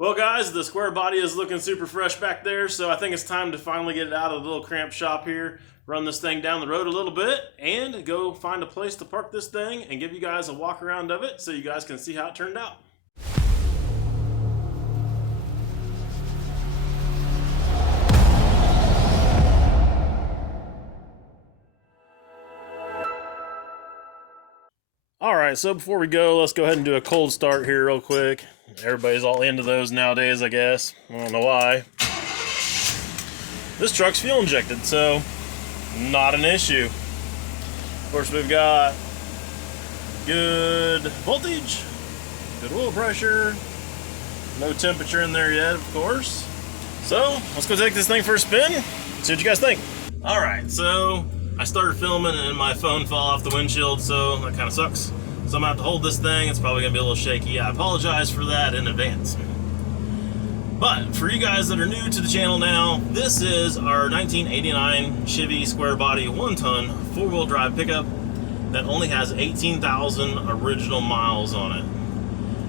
Well guys, the square body is looking super fresh back there, so I think it's time to finally get it out of the little cramped shop here, run this thing down the road a little bit, and go find a place to park this thing and give you guys a walk around of it so you guys can see how it turned out. Alright, so before we go, let's go ahead and do a cold start here real quick. Everybody's all into those nowadays, I guess. I don't know why. This truck's fuel injected, so not an issue. Of course, we've got good voltage, good oil pressure, no temperature in there yet, of course. So let's go take this thing for a spin, see what you guys think. Alright, so I started filming and my phone fell off the windshield, so that kind of sucks. So I'm going to have to hold this thing. It's probably going to be a little shaky. I apologize for that in advance. But for you guys that are new to the channel now, this is our 1989 Chevy square body 1-ton 4-wheel drive pickup that only has 18,000 original miles on it.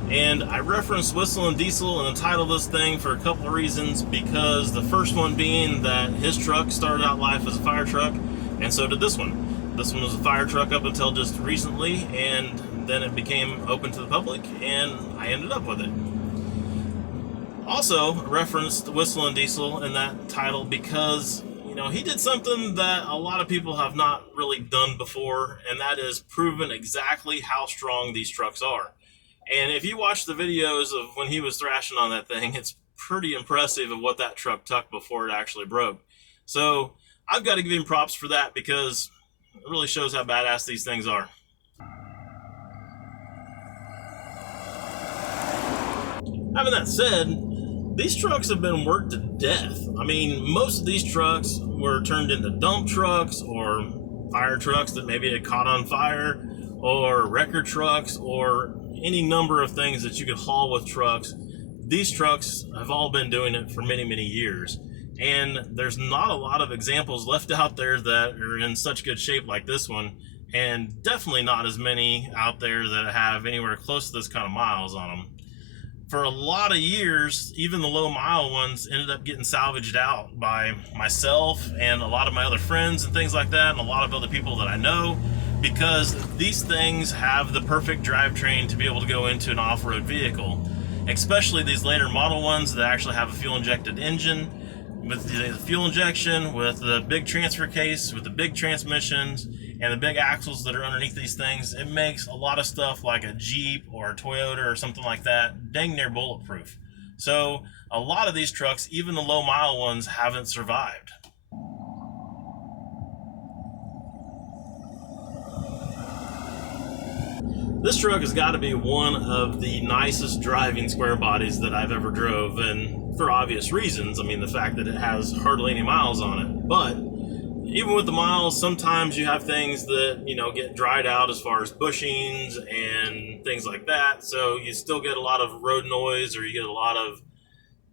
And I referenced Whistle and Diesel in the title of this thing for a couple of reasons, because the first one being that his truck started out life as a fire truck, and so did this one. This one was a fire truck up until just recently, and then it became open to the public, and I ended up with it. Also referenced Whistle and Diesel in that title because, you know, he did something that a lot of people have not really done before, and that is proven exactly how strong these trucks are. And if you watch the videos of when he was thrashing on that thing, it's pretty impressive of what that truck took before it actually broke. So I've got to give him props for that, because it really shows how badass these things are. Having that said, these trucks have been worked to death. I mean, most of these trucks were turned into dump trucks or fire trucks that maybe had caught on fire, or wrecker trucks, or any number of things that you could haul with trucks. These trucks have all been doing it for many, many years. And there's not a lot of examples left out there that are in such good shape like this one, and definitely not as many out there that have anywhere close to this kind of miles on them. For a lot of years, even the low mile ones ended up getting salvaged out by myself and a lot of my other friends and things like that, and a lot of other people that I know, because these things have the perfect drivetrain to be able to go into an off-road vehicle, especially these later model ones that actually have a fuel injected engine, with the fuel injection, with the big transfer case, with the big transmissions, and the big axles that are underneath these things. It makes a lot of stuff like a Jeep or a Toyota or something like that dang near bulletproof. So a lot of these trucks, even the low mile ones, haven't survived. This truck has got to be one of the nicest driving square bodies that I've ever drove, and for obvious reasons. I mean, the fact that it has hardly any miles on it. But even with the miles, sometimes you have things that, you know, get dried out as far as bushings and things like that. So you still get a lot of road noise, or you get a lot of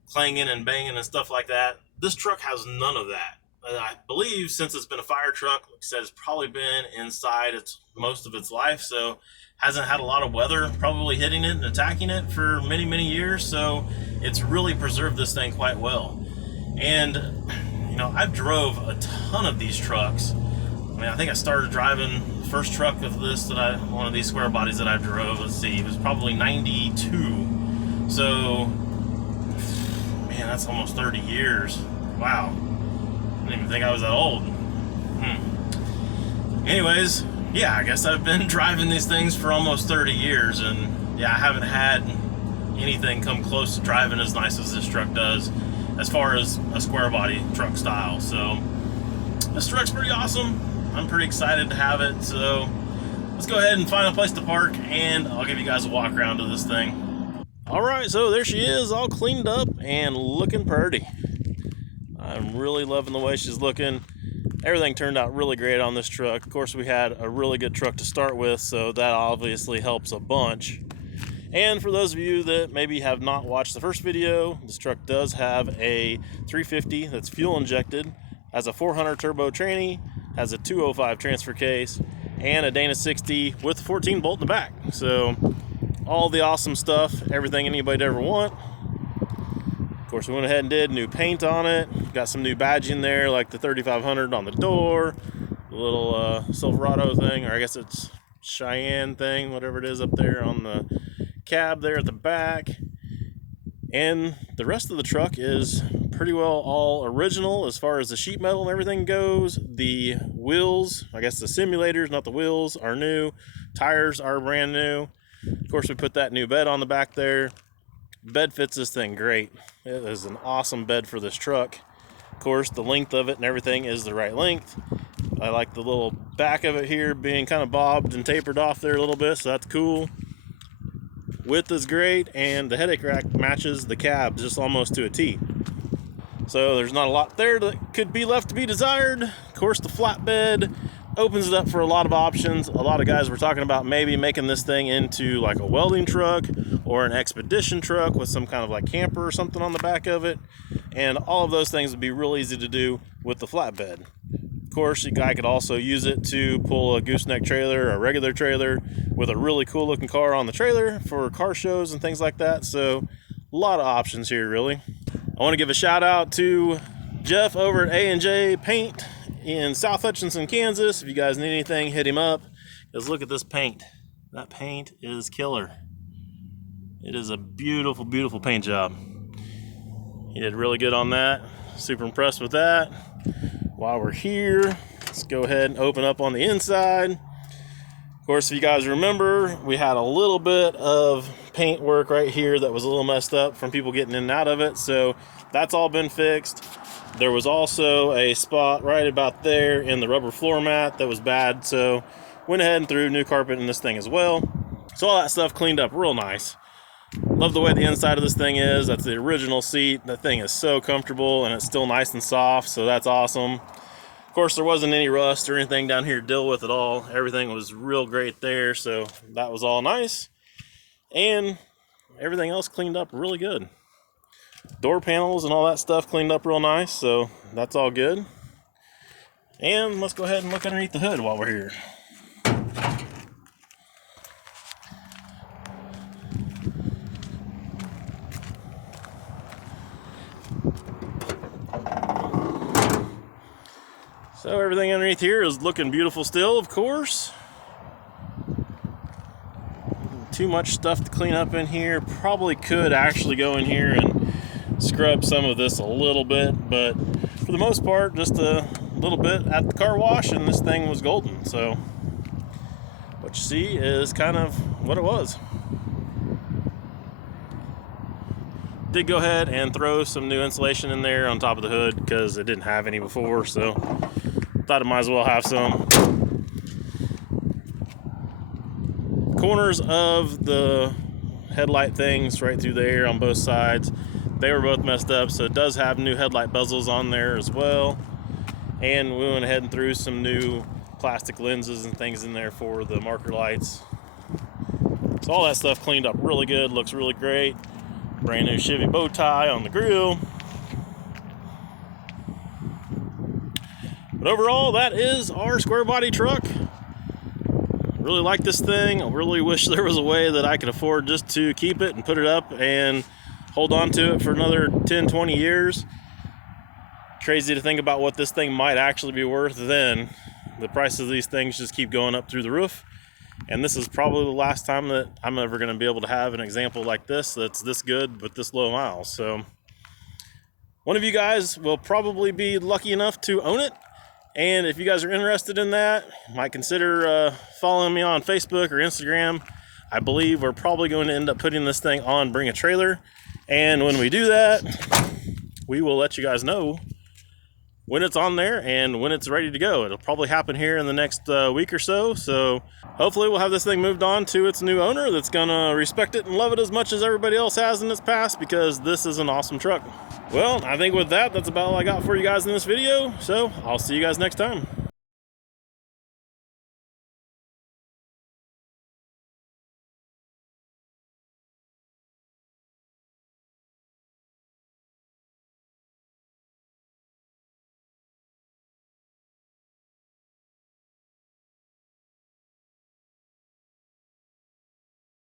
clanging and banging and stuff like that. This truck has none of that. I believe since it's been a fire truck, like I said, it's probably been inside most of its life, so hasn't had a lot of weather probably hitting it and attacking it for many, many years. So it's really preserved this thing quite well. And you know, I've drove a ton of these trucks. I mean, I think I started driving the first truck of this one of these square bodies that I drove, let's see, it was probably 92. So, man, that's almost 30 years. Wow. I didn't even think I was that old. Anyways, yeah, I guess I've been driving these things for almost 30 years, and yeah, I haven't had anything come close to driving as nice as this truck does, as far as a square body truck style. So this truck's pretty awesome. I'm pretty excited to have it. So let's go ahead and find a place to park, and I'll give you guys a walk around to this thing. All right, so there she is, all cleaned up and looking pretty. I'm really loving the way she's looking. Everything turned out really great on this truck. Of course, we had a really good truck to start with, so that obviously helps a bunch. And for those of you that maybe have not watched the first video, this truck does have a 350 that's fuel injected, has a 400 turbo tranny, has a 205 transfer case, and a Dana 60 with 14 bolt in the back. So all the awesome stuff, everything anybody'd ever want. Of course, we went ahead and did new paint on it. Got some new badging there, like the 3500 on the door, the little Silverado thing, or I guess it's Cheyenne thing, whatever it is up there on the cab there at the back. And the rest of the truck is pretty well all original as far as the sheet metal and everything goes. The wheels, I guess the simulators, not the wheels, are new. Tires are brand new. Of course, we put that new bed on the back there. Bed fits this thing great. It is an awesome bed for this truck. Of course, the length of it and everything is the right length. I like the little back of it here being kind of bobbed and tapered off there a little bit, so that's cool. Width is great, and the headache rack matches the cab just almost to a T. So there's not a lot there that could be left to be desired. Of course, the flatbed opens it up for a lot of options. A lot of guys were talking about maybe making this thing into like a welding truck or an expedition truck with some kind of like camper or something on the back of it. And all of those things would be real easy to do with the flatbed. Of course, you guy could also use it to pull a gooseneck trailer or a regular trailer with a really cool looking car on the trailer for car shows and things like that. So a lot of options here, really. I want to give a shout out to Jeff over at A&J Paint in South Hutchinson, Kansas. If you guys need anything, hit him up. Because look at this paint. That paint is killer. It is a beautiful, beautiful paint job. He did really good on that. Super impressed with that. While we're here, let's go ahead and open up on the inside. Of course, if you guys remember, we had a little bit of paint work right here that was a little messed up from people getting in and out of it. So that's all been fixed. There was also a spot right about there in the rubber floor mat that was bad, so went ahead and threw new carpet in this thing as well. So all that stuff cleaned up real nice. Love the way the inside of this thing is. That's the original seat. That thing is so comfortable, and it's still nice and soft, so that's awesome. Of course, there wasn't any rust or anything down here to deal with at all. Everything was real great there, so that was all nice. And everything else cleaned up really good. Door panels and all that stuff cleaned up real nice, so that's all good. And let's go ahead and look underneath the hood while we're here. So everything underneath here is looking beautiful still, of course. Too much stuff to clean up in here. Probably could actually go in here and scrub some of this a little bit, but for the most part, just a little bit at the car wash and this thing was golden. So what you see is kind of what it was. Did go ahead and throw some new insulation in there on top of the hood because it didn't have any before, so thought it might as well have some. Corners of the headlight things right through there on both sides, they were both messed up, so it does have new headlight bezels on there as well. And we went ahead and threw some new plastic lenses and things in there for the marker lights. So all that stuff cleaned up really good, looks really great. Brand new Chevy bow tie on the grill. But overall, that is our square body truck. Really like this thing. I really wish there was a way that I could afford just to keep it and put it up and hold on to it for another 10, 20 years. Crazy to think about what this thing might actually be worth then. The prices of these things just keep going up through the roof. And this is probably the last time that I'm ever going to be able to have an example like this that's this good with this low miles. So one of you guys will probably be lucky enough to own it. And if you guys are interested in that, might consider following me on Facebook or Instagram. I believe we're probably going to end up putting this thing on Bring a Trailer. And when we do that, we will let you guys know when it's on there and when it's ready to go. It'll probably happen here in the next week or so. So hopefully we'll have this thing moved on to its new owner that's gonna respect it and love it as much as everybody else has in its past, because this is an awesome truck. Well, I think with that, that's about all I got for you guys in this video. So I'll see you guys next time.